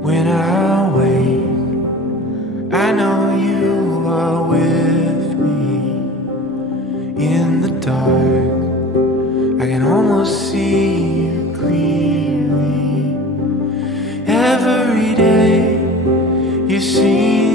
When I wake, I know you are with me. In the dark, I can almost see you clearly. Every day, you see